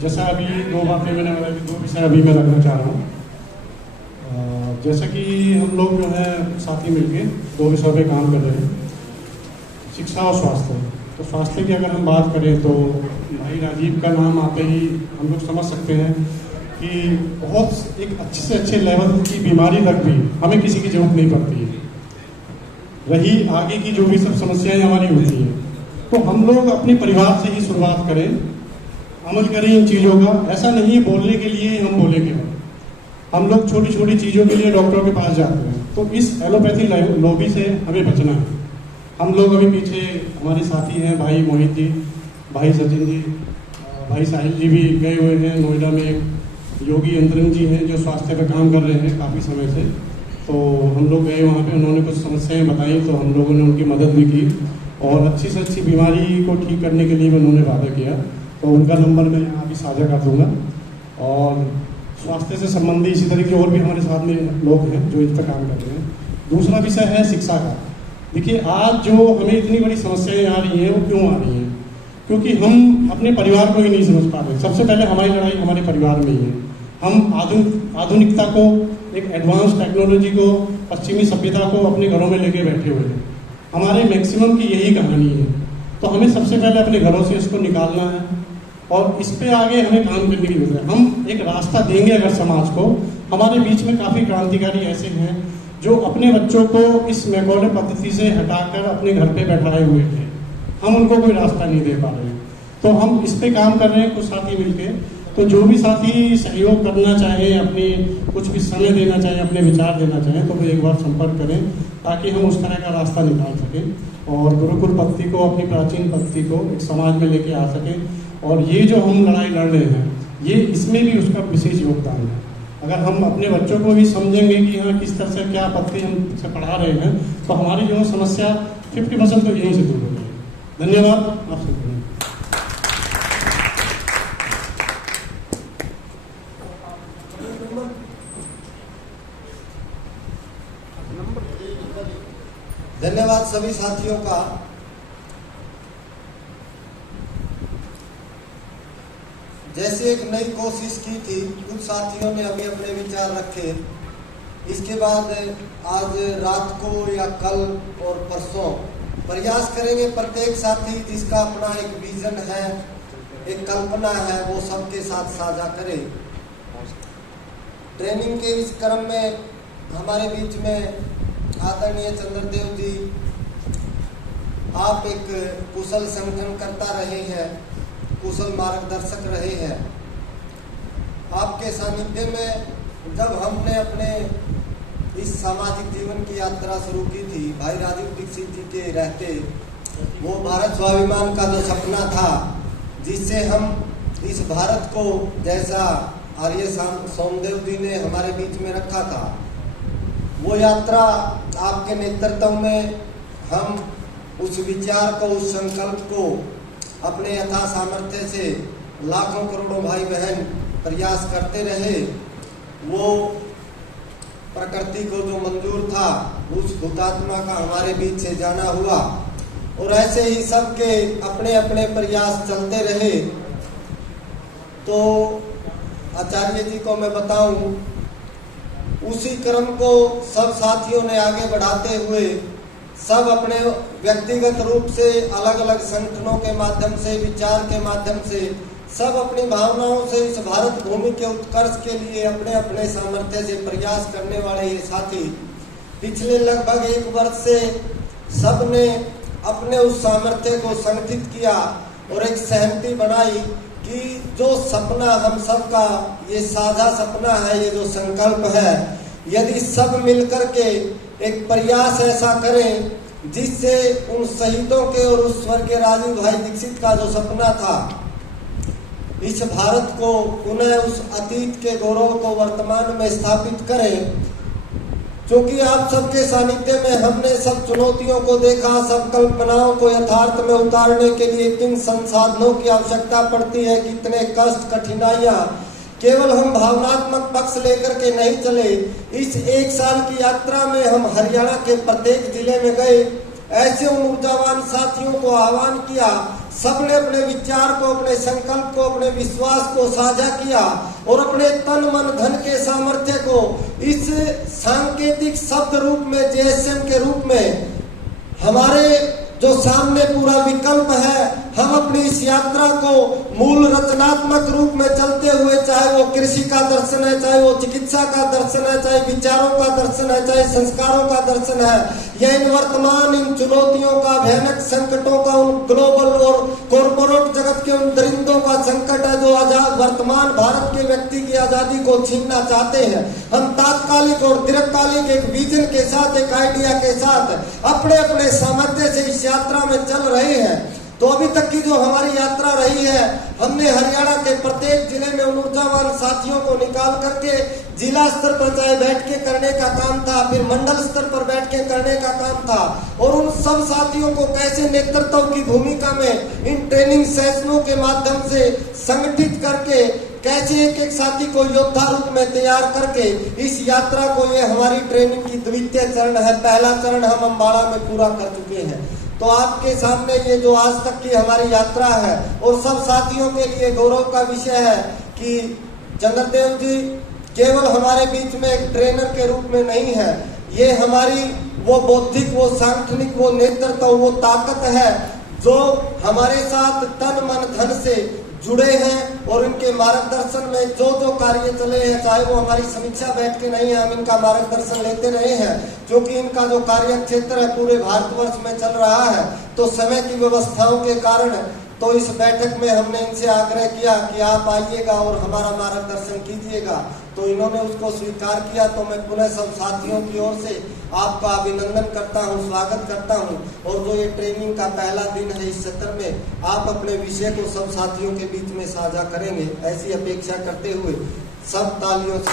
जैसा अभी दो बातें मैंने बताया कि दो विषय अभी मैं रखना चाह रहा हूँ। जैसा कि हम लोग जो है साथी मिलके दो विषयों पे काम कर रहे हैं, शिक्षा और स्वास्थ्य। तो स्वास्थ्य की अगर हम बात करें तो भाई राजीव का नाम आते ही हम लोग समझ सकते हैं कि बहुत एक अच्छे से अच्छे लेवल की बीमारी तक भी हमें किसी की जरूरत नहीं पड़ती है। रही आगे की जो भी सब समस्याएं हमारी होती हैं, तो हम लोग अपने परिवार से ही शुरुआत करें, अमल करें इन चीज़ों का। ऐसा नहीं बोलने के लिए हम बोलेंगे, हम लोग छोटी छोटी चीज़ों के लिए डॉक्टरों के पास जाते हैं। तो इस एलोपैथी लॉबी से हमें बचना है। हम लोग अभी पीछे हमारे साथी हैं भाई मोहित जी, भाई सचिन जी, भाई साहिल जी भी गए हुए हैं नोएडा में। योगी अंतरंग जी हैं जो स्वास्थ्य पे काम कर रहे हैं काफ़ी समय से। तो हम लोग गए वहाँ पे, उन्होंने कुछ समस्याएं बताई तो हम लोगों ने उनकी मदद भी की और अच्छी से अच्छी बीमारी को ठीक करने के लिए भी उन्होंने वादा किया। तो उनका नंबर मैं यहाँ भी साझा कर दूँगा। और स्वास्थ्य से संबंधी इसी तरीके और भी हमारे साथ में लोग हैं जो इस पर काम कर रहे हैं। दूसरा विषय है शिक्षा का। देखिए, आज जो हमें इतनी बड़ी समस्याएं आ रही हैं वो क्यों आ रही हैं? क्योंकि हम अपने परिवार को ही नहीं समझ पा रहे। सबसे पहले हमारी लड़ाई हमारे परिवार में ही है। हम आधुनिकता को, एक एडवांस टेक्नोलॉजी को, पश्चिमी सभ्यता को अपने घरों में लेके बैठे हुए हैं। हमारे मैक्सिमम की यही कहानी है। तो हमें सबसे पहले अपने घरों से इसको निकालना है और इस पे आगे हमें काम करने की जरूरत है। हम एक रास्ता देंगे अगर समाज को। हमारे बीच में काफ़ी क्रांतिकारी ऐसे हैं जो अपने बच्चों को इस मैकॉले पद्धति से हटाकर अपने घर पे बैठाए हुए थे। हम उनको कोई रास्ता नहीं दे पा रहे हैं। तो हम इस पे काम कर रहे हैं कुछ साथी मिलके। तो जो भी साथी सहयोग करना चाहें, अपनी कुछ भी समय देना चाहें, अपने विचार देना चाहें, तो वो एक बार संपर्क करें ताकि हम उस तरह का रास्ता निकाल सकें और गुरुकुल पद्धति को, अपनी प्राचीन पद्धति को एक समाज में लेके आ सकें। और ये जो हम लड़ाई लड़ रहे हैं, ये इसमें भी उसका विशेष योगदान है। अगर हम अपने बच्चों को भी समझेंगे कि हाँ किस तरह से क्या पद्धति हम से पढ़ा रहे हैं, तो हमारी जो समस्या 50% तो यहीं से दूर हो जाएगी। धन्यवाद आपसे। धन्यवाद सभी साथियों का। जैसे एक नई कोशिश की थी, कुछ साथियों ने अभी अपने विचार रखे। इसके बाद आज रात को या कल और परसों प्रयास करेंगे प्रत्येक साथी जिसका अपना एक विजन है, एक कल्पना है, वो सबके साथ साझा करे। ट्रेनिंग के इस क्रम में हमारे बीच में आदरणीय चंद्रदेव जी, आप एक कुशल संगठनकर्ता रहे हैं, कुशल मार्गदर्शक रहे हैं। आपके सानिध्य में जब हमने अपने इस सामाजिक जीवन की यात्रा शुरू की थी, भाई राजीव दीक्षित जी के रहते, वो भारत स्वाभिमान का जो सपना था, जिससे हम इस भारत को, जैसा आर्य सोमदेव जी ने हमारे बीच में रखा था, वो यात्रा आपके नेतृत्व में हम उस विचार को, उस संकल्प को अपने यथा सामर्थ्य से लाखों करोड़ों भाई बहन प्रयास करते रहे। वो प्रकृति को जो मंजूर था, उस हुतात्मा का हमारे बीच से जाना हुआ और ऐसे ही सबके अपने अपने प्रयास चलते रहे। तो आचार्य जी को मैं बताऊं, उसी क्रम को सब साथियों ने आगे बढ़ाते हुए, सब अपने व्यक्तिगत रूप से, अलग अलग संगठनों के माध्यम से, विचार के माध्यम से, सब अपनी भावनाओं से इस भारत भूमि के उत्कर्ष के लिए अपने अपने सामर्थ्य से प्रयास करने वाले ये साथी पिछले लगभग 1 वर्ष से सब ने अपने उस सामर्थ्य को संगठित किया और एक सहमति बनाई कि जो सपना हम सबका, ये साझा सपना है, ये जो संकल्प है, यदि सब मिलकर के एक प्रयास ऐसा करें जिससे उन शहीदों के और उस स्वर्गीय राजीव भाई दीक्षित का जो सपना था, इस भारत को पुनः उस अतीत के गौरव को वर्तमान में स्थापित करें। क्योंकि आप सबके सानिध्य में हमने सब चुनौतियों को देखा, सब कल्पनाओं को यथार्थ में उतारने के लिए किन संसाधनों की आवश्यकता पड़ती है, कितने कष्ट, कठिनाइयां। केवल हम भावनात्मक पक्ष लेकर के नहीं चले। इस 1 साल की यात्रा में हम हरियाणा के प्रत्येक जिले में गए, ऐसे उन ऊर्जावान साथियों को आह्वान किया सबने अपने विचार को, अपने संकल्प को, अपने विश्वास को साझा किया और अपने तन मन धन के सामर्थ्य को इस सांकेतिक शब्द रूप में, जेएसएम के रूप में हमारे जो सामने पूरा विकल्प है, हम अपनी इस यात्रा को मूल रचनात्मक रूप में चलते हुए, चाहे वो कृषि का दर्शन है, चाहे वो चिकित्सा का दर्शन है, चाहे विचारों का दर्शन है, चाहे संस्कारों का दर्शन है, या इन वर्तमान इन चुनौतियों का, भयानक संकटों का, उन ग्लोबल और कॉर्पोरेट जगत के उन दरिंदों का संकट है जो आजाद वर्तमान भारत के व्यक्ति की आजादी को छीनना चाहते हैं। हम तात्कालिक और दीर्घकालिक एक विजन के साथ, एक आइडिया के साथ अपने अपने सामर्थ्य से इस यात्रा में चल रहे हैं। तो अभी तक की जो हमारी यात्रा रही है, हमने हरियाणा के प्रत्येक जिले में उन ऊर्जावान साथियों को निकाल करके जिला स्तर पर चाहे बैठ के करने का काम था, फिर मंडल स्तर पर बैठ के करने का काम था, और उन सब साथियों को कैसे नेतृत्व की भूमिका में इन ट्रेनिंग सेशनों के माध्यम से संगठित करके, कैसे एक एक साथी को योद्धा रूप में तैयार करके इस यात्रा को, ये हमारी ट्रेनिंग की द्वितीय चरण है। पहला चरण हम अम्बाड़ा में पूरा कर चुके हैं। तो आपके सामने ये जो आज तक की हमारी यात्रा है, और सब साथियों के लिए गौरव का विषय है कि चंद्रदेव जी केवल हमारे बीच में एक ट्रेनर के रूप में नहीं है, ये हमारी वो बौद्धिक, वो सांगठनिक, वो नेतृत्व, वो ताकत है जो हमारे साथ तन मन धन से जुड़े हैं, और इनके मार्गदर्शन में जो जो कार्य चले हैं, चाहे वो हमारी समीक्षा बैठ के नहीं है, हम इनका मार्गदर्शन लेते रहे हैं, क्योंकि इनका जो कार्य क्षेत्र है पूरे भारतवर्ष में चल रहा है। तो समय की व्यवस्थाओं के कारण तो इस बैठक में हमने इनसे आग्रह किया कि आप आइएगा और हमारा मार्गदर्शन कीजिएगा, तो इन्होंने उसको स्वीकार किया। तो मैं पुनः सब साथियों की ओर से आपका अभिनंदन करता हूं, स्वागत करता हूं। और जो ये ट्रेनिंग का पहला दिन है इस सत्र में, आप अपने विषय को सब साथियों के बीच में साझा करेंगे, ऐसी अपेक्षा करते हुए सब तालियों से